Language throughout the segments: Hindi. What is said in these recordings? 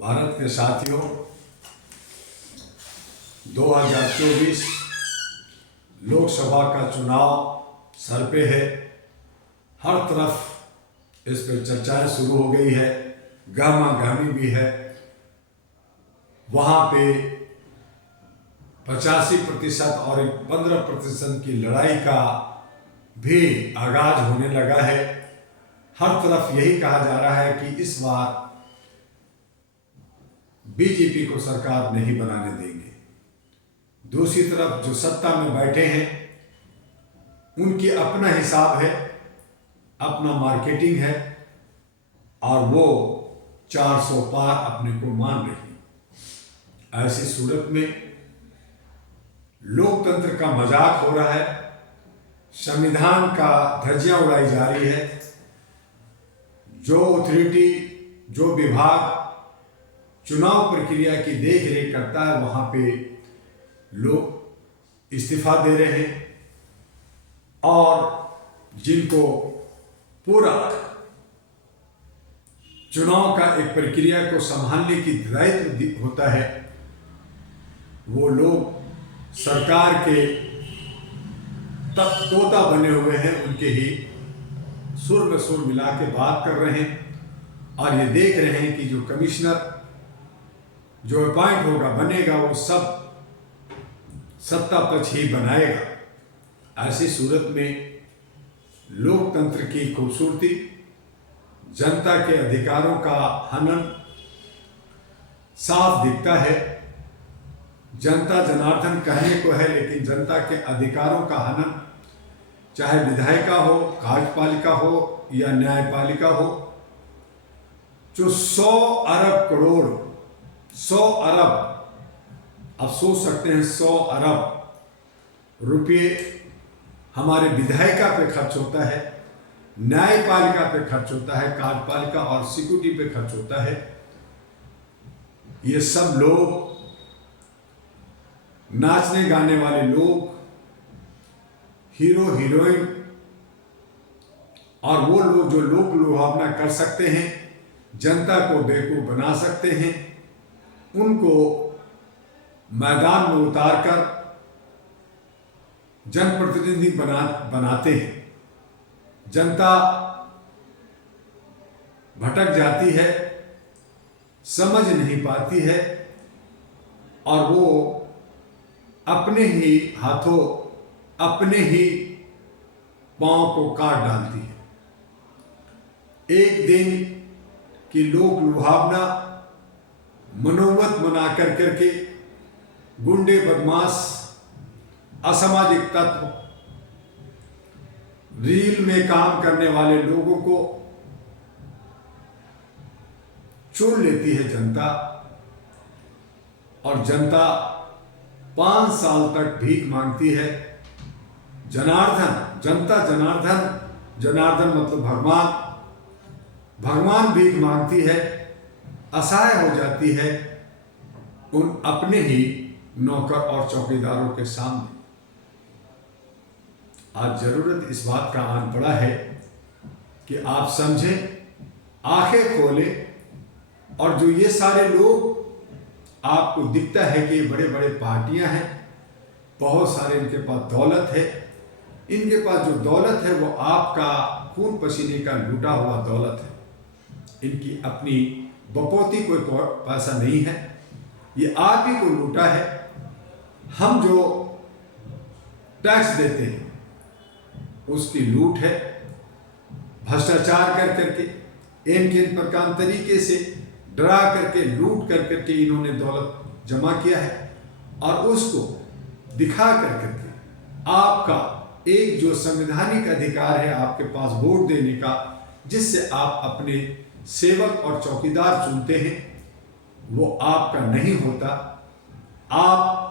भारत के साथियों, 2024 लोकसभा का चुनाव सर पे है। हर तरफ इस पर चर्चाएं शुरू हो गई है, गहमा गहमी भी है। वहाँ पे 85% और 15% की लड़ाई का भी आगाज होने लगा है। हर तरफ यही कहा जा रहा है कि इस बार बीजेपी को सरकार नहीं बनाने देंगे। दूसरी तरफ जो सत्ता में बैठे हैं उनकी अपना हिसाब है, अपना मार्केटिंग है और वो 400 पार अपने को मान रही। ऐसी सूरत में लोकतंत्र का मजाक हो रहा है, संविधान का धज्जियां उड़ाई जा रही है। जो अथॉरिटी, जो विभाग चुनाव प्रक्रिया की देख रेख करता है, वहां पे लोग इस्तीफा दे रहे हैं और जिनको पूरा चुनाव का एक प्रक्रिया को संभालने की दायित्व होता है, वो लोग सरकार के तोता बने हुए हैं, उनके ही सुर में सुर मिला के बात कर रहे हैं और ये देख रहे हैं कि जो कमिश्नर जो अपॉइंट होगा, बनेगा, वो सब सत्ता पक्ष ही बनाएगा। ऐसी सूरत में लोकतंत्र की खूबसूरती, जनता के अधिकारों का हनन साफ दिखता है। जनता जनार्दन कहने को है, लेकिन जनता के अधिकारों का हनन, चाहे विधायिका हो, कार्यपालिका हो या न्यायपालिका हो, जो 100 अरब करोड़, 100 अरब, आप सोच सकते हैं 100 अरब रुपये हमारे विधायिका पे खर्च होता है, न्यायपालिका पे खर्च होता है, कार्यपालिका और सिक्योरिटी पे खर्च होता है। ये सब लोग, नाचने गाने वाले लोग, हीरो हीरोइन और वो लोग जो लोक लुभावना कर सकते हैं, जनता को बेवकूफ बना सकते हैं, उनको मैदान में उतारकर जनप्रतिनिधि बनाते हैं। जनता भटक जाती है, समझ नहीं पाती है और वो अपने ही हाथों, अपने ही पांव को काट डालती है। एक दिन की लोक लुभावना मनोवत बना करके गुंडे, बदमाश, असामाजिक तत्व, रील में काम करने वाले लोगों को चुन लेती है जनता और जनता 5 साल तक भीख मांगती है। जनार्दन, जनता जनार्दन, जनार्दन मतलब भगवान, भगवान भीख मांगती है, असहाय हो जाती है उन अपने ही नौकर और चौकीदारों के सामने। आज जरूरत इस बात का आन पड़ा है कि आप समझें, आंखें खोलें और जो ये सारे लोग, आपको दिखता है कि ये बड़े बड़े पार्टियां हैं, बहुत सारे इनके पास दौलत है, इनके पास जो दौलत है वो आपका खून पसीने का लूटा हुआ दौलत है। इनकी अपनी बपौती कोई पैसा नहीं है, ये आप ही को लूटा है। हम जो टैक्स देते हैं उसकी लूट है। भ्रष्टाचार कर करके, इन प्रकार तरीके से डरा करके, लूट कर करके इन्होंने दौलत जमा किया है और उसको दिखा कर करके आपका एक जो संवैधानिक अधिकार है आपके पास वोट देने का, जिससे आप अपने सेवक और चौकीदार चुनते हैं, वो आपका नहीं होता। आप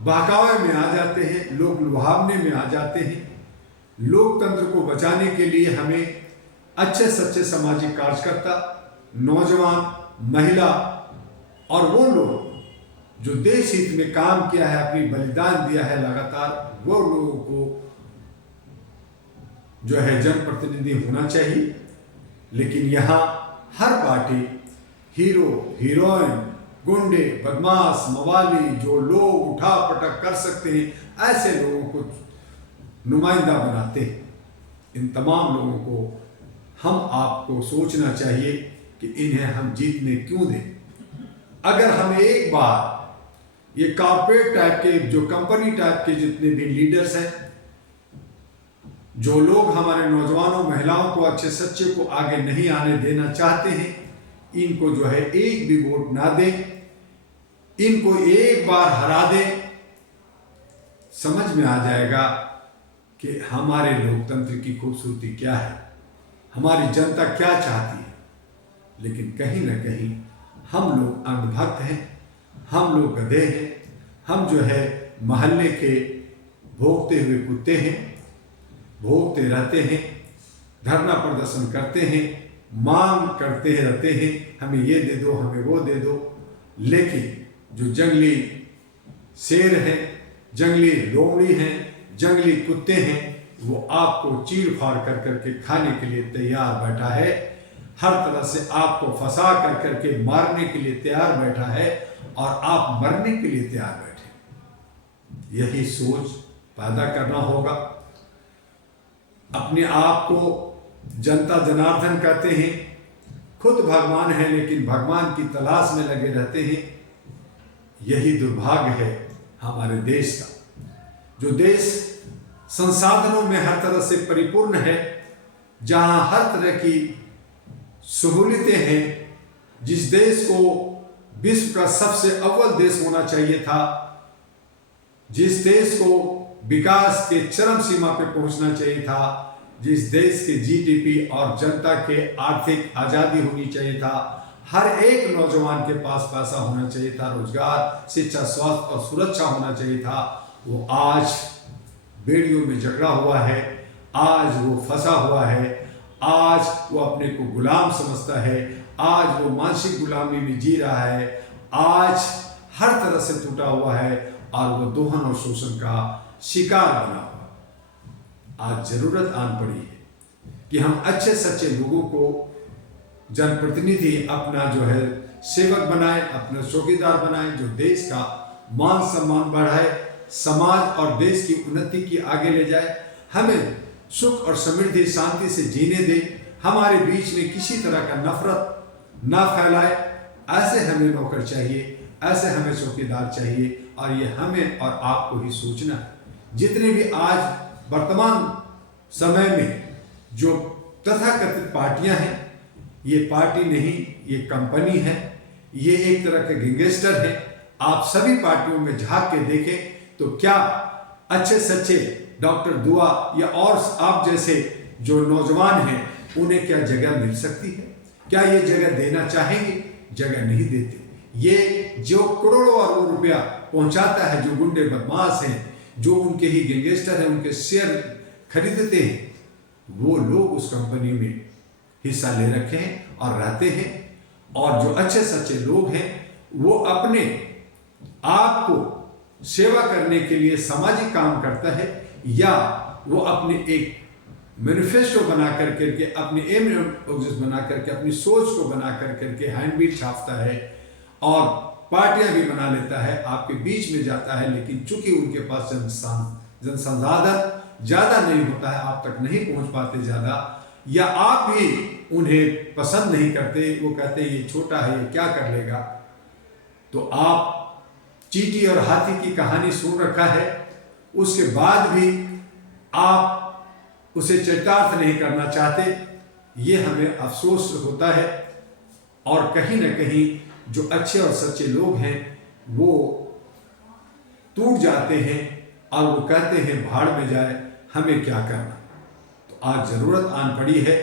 बहकावे में आ जाते हैं, लोक लुभावने में आ जाते हैं। लोकतंत्र को बचाने के लिए हमें अच्छे सच्चे सामाजिक कार्यकर्ता, नौजवान, महिला और वो लोग जो देश हित में काम किया है, अपनी बलिदान दिया है लगातार, वो लोगों को जो है जनप्रतिनिधि होना चाहिए। लेकिन यहाँ हर पार्टी हीरो, हीरोइन, गुंडे, बदमाश, मवाली, जो लोग उठा पटक कर सकते हैं ऐसे लोगों को नुमाइंदा बनाते हैं। इन तमाम लोगों को हम आपको सोचना चाहिए कि इन्हें हम जीतने क्यों दें। अगर हम एक बार ये कॉर्पोरेट टाइप के, जो कंपनी टाइप के जितने भी लीडर्स हैं, जो लोग हमारे नौजवानों महिलाओं को, अच्छे सच्चे को आगे नहीं आने देना चाहते हैं, इनको जो है एक भी वोट ना दें, इनको एक बार हरा दें, समझ में आ जाएगा कि हमारे लोकतंत्र की खूबसूरती क्या है, हमारी जनता क्या चाहती है। लेकिन कहीं ना कहीं हम लोग अंधभक्त हैं, हम लोग गधे हैं, हम जो है मोहल्ले के भोगते हुए कुत्ते हैं, भोगते रहते हैं, धरना प्रदर्शन करते हैं, मांग करते रहते हैं, हमें ये दे दो, हमें वो दे दो। लेकिन जो जंगली शेर हैं, जंगली लोमड़ी हैं, जंगली कुत्ते हैं, वो आपको चीर फाड़ कर करके खाने के लिए तैयार बैठा है, हर तरह से आपको फंसा कर करके मारने के लिए तैयार बैठा है, और आप मरने के लिए तैयार बैठे। यही सोच पैदा करना होगा। अपने आप को जनता जनार्दन कहते हैं, खुद भगवान है लेकिन भगवान की तलाश में लगे रहते हैं। यही दुर्भाग्य है हमारे देश का। जो देश संसाधनों में हर तरह से परिपूर्ण है, जहां हर तरह की सहूलियतें हैं, जिस देश को विश्व का सबसे अव्वल देश होना चाहिए था, जिस देश को विकास के चरम सीमा पे पहुंचना चाहिए था, जिस देश के जीडीपी और जनता के आर्थिक आज़ादी होनी चाहिए था, हर एक नौजवान के पास पैसा होना चाहिए था, रोजगार, शिक्षा, स्वास्थ्य और सुरक्षा होना चाहिए था, वो आज बेड़ियों में जकड़ा हुआ है, आज वो फंसा हुआ है, आज वो अपने को गुलाम समझता है, आज वो मानसिक गुलामी में जी रहा है, आज हर तरह से टूटा हुआ है और वो दोहन और शोषण का शिकार बना हुआ। आज जरूरत आन पड़ी है कि हम अच्छे सच्चे लोगों को जनप्रतिनिधि अपना जो है सेवक बनाए, अपना चौकीदार बनाए, जो देश का मान सम्मान बढ़ाए, समाज और देश की उन्नति की आगे ले जाए, हमें सुख और समृद्धि शांति से जीने दे, हमारे बीच में किसी तरह का नफरत ना फैलाए। ऐसे हमें नौकर चाहिए, ऐसे हमें चौकीदार चाहिए, और ये हमें और आपको ही सोचना है। जितने भी आज वर्तमान समय में जो तथाकथित पार्टियां हैं, ये पार्टी नहीं, ये कंपनी है, ये एक तरह के गैंगस्टर है। आप सभी पार्टियों में झांक के देखें तो क्या अच्छे सच्चे डॉक्टर दुआ या और आप जैसे जो नौजवान हैं, उन्हें क्या जगह मिल सकती है? क्या ये जगह देना चाहेंगे? जगह नहीं देते। ये जो करोड़ों अरबों रुपया पहुंचाता है, जो गुंडे बदमाश हैं, जो उनके ही गैंगस्टर हैं, उनके शेयर खरीदते हैं, वो लोग उस कंपनी में हिस्सा ले रखे हैं और रहते हैं। और जो अच्छे सच्चे लोग हैं, वो अपने आप को सेवा करने के लिए सामाजिक काम करता है, या वो अपने एक मैनिफेस्टो बना करके, अपने एम बना करके, अपनी सोच को बना करके हैंडबिल छापता है और पार्टियां भी बना लेता है, आपके बीच में जाता है। लेकिन चूंकि उनके पास जन संसाधन ज़्यादा नहीं होता है, आप तक नहीं पहुंच पाते ज़्यादा, या आप भी उन्हें पसंद नहीं करते, वो कहते हैं ये छोटा है, ये क्या कर लेगा, तो आप चींटी और हाथी की कहानी सुन रखा है, उसके बाद भी आप उसे चरितार्थ नहीं करना चाहते। ये हमें अफसोस होता है। और कहीं ना कहीं जो अच्छे और सच्चे लोग हैं, वो टूट जाते हैं और वो कहते हैं भाड़ में जाए, हमें क्या करना। तो आज जरूरत आन पड़ी है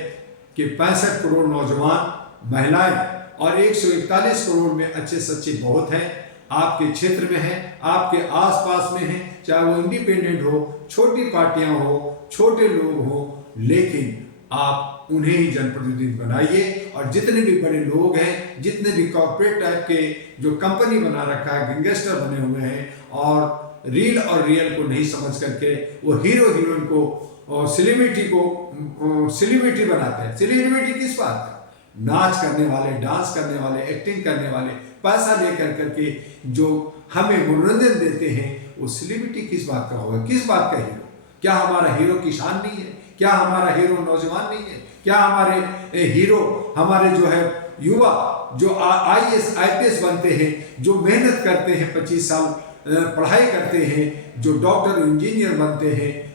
कि 65 करोड़ नौजवान, महिलाएं और 141 करोड़ में अच्छे सच्चे बहुत हैं, आपके क्षेत्र में हैं, आपके आसपास में हैं, चाहे वो इंडिपेंडेंट हो, छोटी पार्टियां हो, छोटे लोग हो, लेकिन आप उन्हें ही जनप्रतिनिधि बनाइए। और जितने भी बड़े लोग हैं, जितने भी कॉर्पोरेट टाइप के जो कंपनी बना रखा है, गैंगस्टर बने हुए हैं और रील और रियल को नहीं समझ करके वो हीरो हीरोइन को और सेलिब्रिटी को सेलिब्रिटी बनाते हैं। सेलिब्रिटी किस बात का? नाच करने वाले, डांस करने वाले, एक्टिंग करने वाले, पैसा लेकर करके जो हमें मनोरंजन देते हैं, वो सेलिब्रिटी किस बात का होगा, किस बात का हीरो? क्या हमारा हीरो किसान नहीं है? क्या हमारा हीरो नौजवान नहीं है? क्या हमारे हीरो, हमारे जो है युवा जो IAS IPS बनते हैं, जो मेहनत करते हैं, 25 साल पढ़ाई करते हैं, जो डॉक्टर इंजीनियर बनते हैं,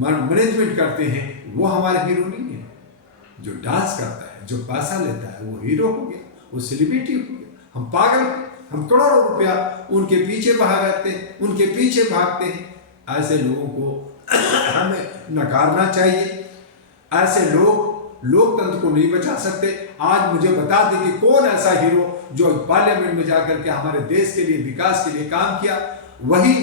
मैनेजमेंट करते हैं, वो हमारे हीरो नहीं है? जो डांस करता है, जो पैसा लेता है, वो हीरो हो गया, वो सेलिब्रिटी हो गया। हम पागल, हम करोड़ों रुपया उनके पीछे उनके पीछे भागते हैं। ऐसे लोगों को हमें नकारना चाहिए। ऐसे लोग लोकतंत्र को नहीं बचा सकते। आज मुझे बता दें कि कौन ऐसा हीरो जो पार्लियामेंट में जाकर के हमारे देश के लिए, विकास के लिए काम किया। वही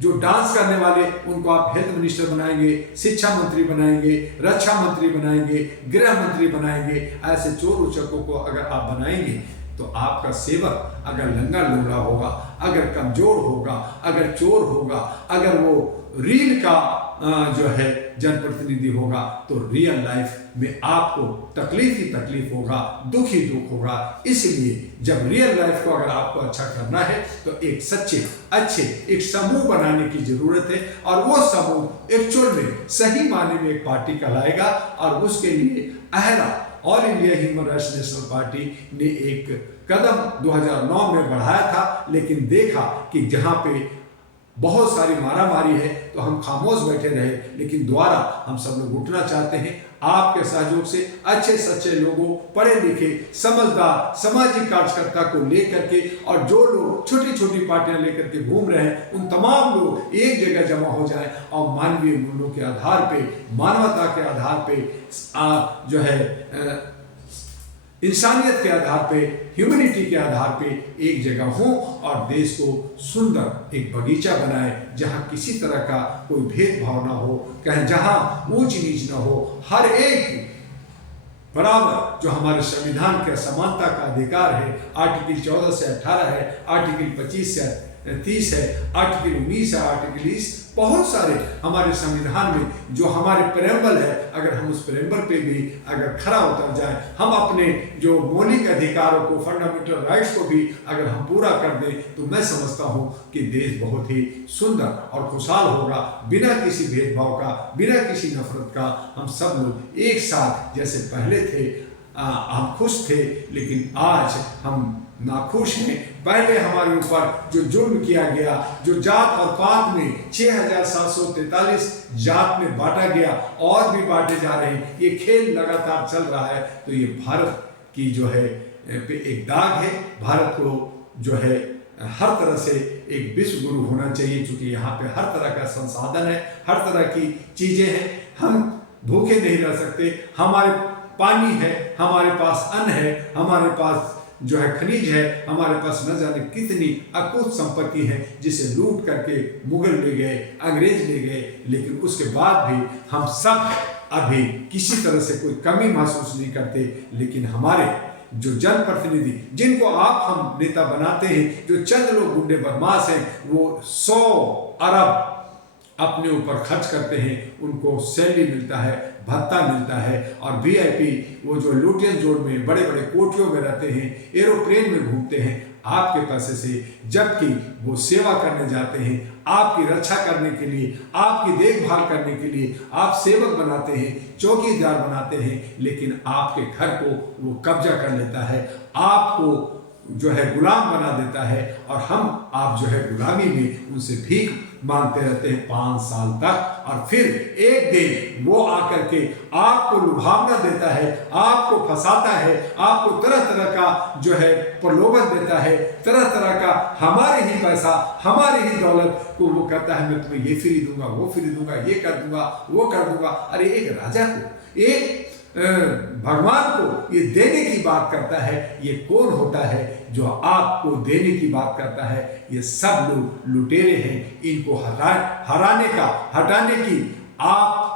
जो डांस करने वाले, उनको आप हेल्थ मिनिस्टर बनाएंगे, शिक्षा मंत्री बनाएंगे, रक्षा मंत्री बनाएंगे, गृह मंत्री बनाएंगे। ऐसे चोर उचकों को अगर आप बनाएंगे तो आपका सेवक अगर लंगा लूला होगा, अगर कमजोर होगा, अगर चोर होगा, अगर वो रील का जो है जनप्रतिनिधि होगा, तो रियल लाइफ में आपको तकलीफ ही तकलीफ होगा, दुख ही दुख होगा। इसलिए जब रियल लाइफ को अगर आपको अच्छा करना है तो एक सच्चे अच्छे एक समूह बनाने की जरूरत है। और वो समूह एक्चुअल में सही मायने में एक पार्टी कहलाएगा। और उसके लिए अहरा all India human rights national party ने एक कदम 2009 में बढ़ाया था, लेकिन देखा कि जहां पे बहुत सारी मारामारी है तो हम खामोश बैठे रहे। लेकिन दोबारा हम सब लोग उठना चाहते हैं आपके सहयोग से। अच्छे सच्चे लोगों, पढ़े लिखे, समझदार, सामाजिक कार्यकर्ता को लेकर के, और जो लोग छोटी छोटी पार्टियां लेकर के घूम रहे हैं, उन तमाम लोग एक जगह जमा हो जाएं और मानवीय मूल्यों के आधार पे, मानवता के आधार पे, जो है इंसानियत के आधार पे, ह्यूमैनिटी के आधार पे एक जगह हो और देश को सुंदर एक बगीचा बनाए, जहां किसी तरह का कोई भेदभाव ना हो, कहीं जहां ऊंच नीच ना हो, हर एक बराबर, जो हमारे संविधान के समानता का अधिकार है, आर्टिकल 14 से 18 है, आर्टिकल 25 से 30 है, आर्टिकल 19 है, आर्टिकल 20, बहुत सारे हमारे संविधान में जो हमारे प्रेम्बल है, अगर हम उस प्रेम्बल पे भी अगर खरा उतर जाए, हम अपने जो मौलिक अधिकारों को, फंडामेंटल राइट्स को भी अगर हम पूरा कर दें, तो मैं समझता हूँ कि देश बहुत ही सुंदर और खुशहाल होगा, बिना किसी भेदभाव का, बिना किसी नफरत का। हम सब लोग एक साथ जैसे पहले थे, हम खुश थे, लेकिन आज हम नाखुश हैं। पहले हमारे ऊपर जो जुल्म किया गया, जो जात और पात में 6743 जात में बांटा गया, और भी बांटे जा रहे हैं, ये खेल लगातार चल रहा है। तो ये भारत की जो है एक दाग है। भारत को जो है हर तरह से एक विश्व गुरु होना चाहिए, क्योंकि यहाँ पे हर तरह का संसाधन है, हर तरह की चीजें हैं। हम भूखे नहीं रह सकते, हमारे पानी है, हमारे पास अन्न है, हमारे पास जो है खनिज है, हमारे पास न जाने कितनी अकूत संपत्ति है, जिसे लूट करके मुगल ले गए, अंग्रेज ले गए। लेकिन उसके बाद भी हम सब अभी किसी तरह से कोई कमी महसूस नहीं करते। लेकिन हमारे जो जनप्रतिनिधि, जिनको आप हम नेता बनाते हैं, जो चंद लोग गुंडे बदमाश हैं, वो 100 अरब अपने ऊपर खर्च करते हैं, उनको सैलरी मिलता है, भत्ता मिलता है, और VIP वो जो लुटियन जोन में बड़े बड़े कोठियों में रहते हैं, एरोप्लेन में घूमते हैं आपके पैसे से, जबकि वो सेवा करने जाते हैं, आपकी रक्षा करने के लिए, आपकी देखभाल करने के लिए, आप सेवक बनाते हैं, चौकीदार बनाते हैं, लेकिन आपके घर को वो कब्जा कर लेता है, आपको जो है गुलाम बना देता है। और हम आप जो है गुलामी में उनसे भीख मांगते रहते हैं 5 साल तक, और फिर एक दिन वो आकर के आपको लुभावना देता है, आपको फंसाता है, आपको तरह तरह का जो है प्रलोभन देता है, तरह तरह का हमारे ही पैसा, हमारी ही दौलत को वो कहता है मैं तुम्हें ये फ्री दूंगा, वो फ्री दूंगा, ये कर दूंगा, वो कर दूंगा। अरे एक राजा को, एक भगवान को ये देने की बात करता है, ये कौन होता है जो आपको देने की बात करता है? ये सब लोग लुटेरे हैं। इनको हटाने की आप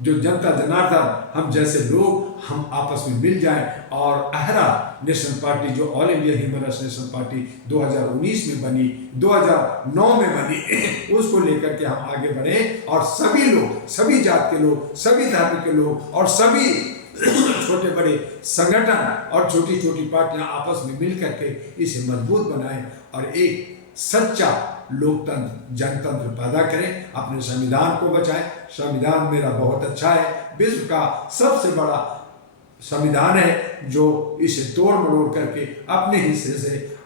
जो जनता जनार्दन, हम जैसे लोग, हम आपस में मिल जाएं, और अहरा नेशनल पार्टी जो all India human rights national party 2019 में बनी, 2009 में बनी, उसको लेकर के हम आगे बढ़े, और सभी लोग, सभी जात के लोग, सभी धर्म के लोग, और सभी छोटे बड़े संगठन और छोटी छोटी पार्टियां आपस में मिल करके इसे मजबूत बनाएं और एक सच्चा लोकतंत्र जनतंत्र पैदा करें, अपने संविधान को बचाएं। संविधान मेरा बहुत अच्छा है, विश्व का सबसे बड़ा संविधान है जो इसे तोड़ मरोड़ करके अपने हिस्से से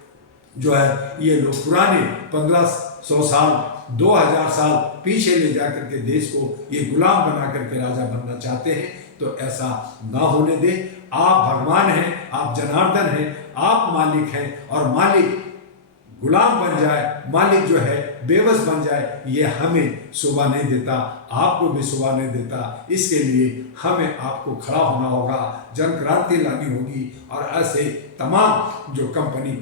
जो है ये लोग पुराने 1500 साल 2000 साल पीछे ले जाकर के देश को ये गुलाम बना करके राजा बनना चाहते हैं। तो ऐसा ना होने दे। आप भगवान हैं, आप जनार्दन हैं, आप मालिक हैं और मालिक गुलाम बन जाए, मालिक जो है बेबस बन जाए, ये हमें शोभा नहीं देता, आपको भी शोभा नहीं देता। इसके लिए हमें आपको खड़ा होना होगा, जन क्रांति लानी होगी और ऐसे तमाम जो कंपनी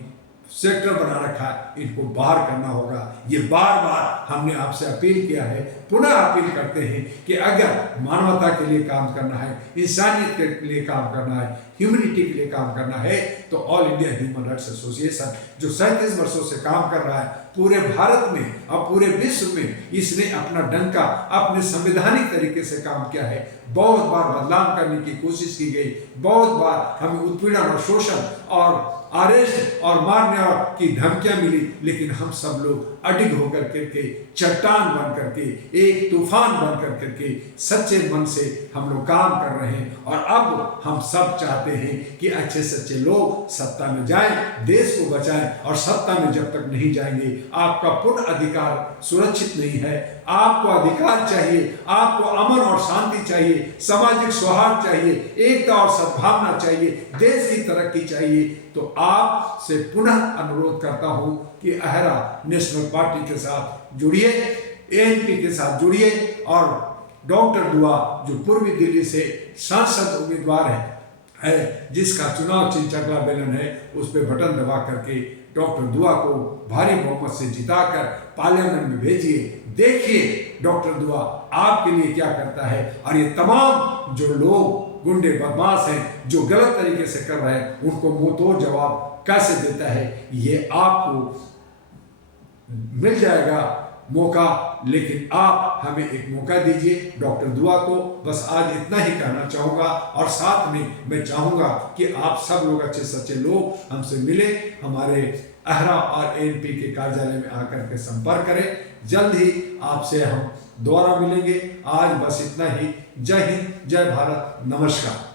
सेक्टर बना रखा है इनको बाहर करना होगा। ये बार बार हमने आपसे अपील किया है, पुनः अपील करते हैं कि अगर मानवता के लिए काम करना है, इंसानियत के लिए काम करना है, ह्यूमैनिटी के लिए काम करना है तो all India human rights association जो 37 वर्षों से काम कर रहा है पूरे भारत में और पूरे विश्व में, इसने अपना डंका अपने संवैधानिक तरीके से काम किया है। बहुत बार बदलाव करने की कोशिश की गई, बहुत बार हमें उत्पीड़न और शोषण और अरेस्ट और मारने की धमकियां मिली, लेकिन हम सब लोग अडिग होकर करके चट्टान बन करके एक तूफान बन करके सच्चे मन से हम लोग काम कर रहे हैं। और अब हम सब चाहते हैं कि अच्छे सच्चे लोग सत्ता में जाएं, देश को बचाएं और सत्ता में जब तक नहीं जाएंगे आपका पूर्ण अधिकार सुरक्षित नहीं है। आपको अधिकार चाहिए, आपको अमन और शांति चाहिए, सामाजिक सौहार्द चाहिए, एकता और सद्भावना चाहिए, देश की तरक्की चाहिए। तो आपसे पुनः अनुरोध करता हूं कि अहरा नेशनल पार्टी के साथ जुड़िए, एएनपी के साथ जुड़िए और डॉक्टर दुआ जो पूर्वी दिल्ली से सांसद उम्मीदवार है जिसका चुनाव चिन्ह चकला बेलन है, उस पर बटन दबा करके डॉक्टर दुआ को भारी बहुमत से जिताकर पार्लियामेंट में भेजिए। देखिए डॉक्टर दुआ आपके लिए क्या करता है और ये तमाम जो लोग गुंडे बदमाश हैं जो गलत तरीके से कर रहे हैं उनको मुंहतोड़ जवाब कैसे देता है। ये आपको मिल जाएगा मौका, लेकिन आप हमें एक मौका दीजिए डॉक्टर दुआ को। बस आज इतना ही कहना चाहूँगा और साथ में मैं चाहूँगा कि आप सब लोग अच्छे सच्चे लोग हमसे मिले, हमारे अहरा और एएनपी के कार्यालय में आकर के संपर्क करें। जल्द ही आपसे हम दोबारा मिलेंगे। आज बस इतना ही। जय हिंद, जय भारत, नमस्कार।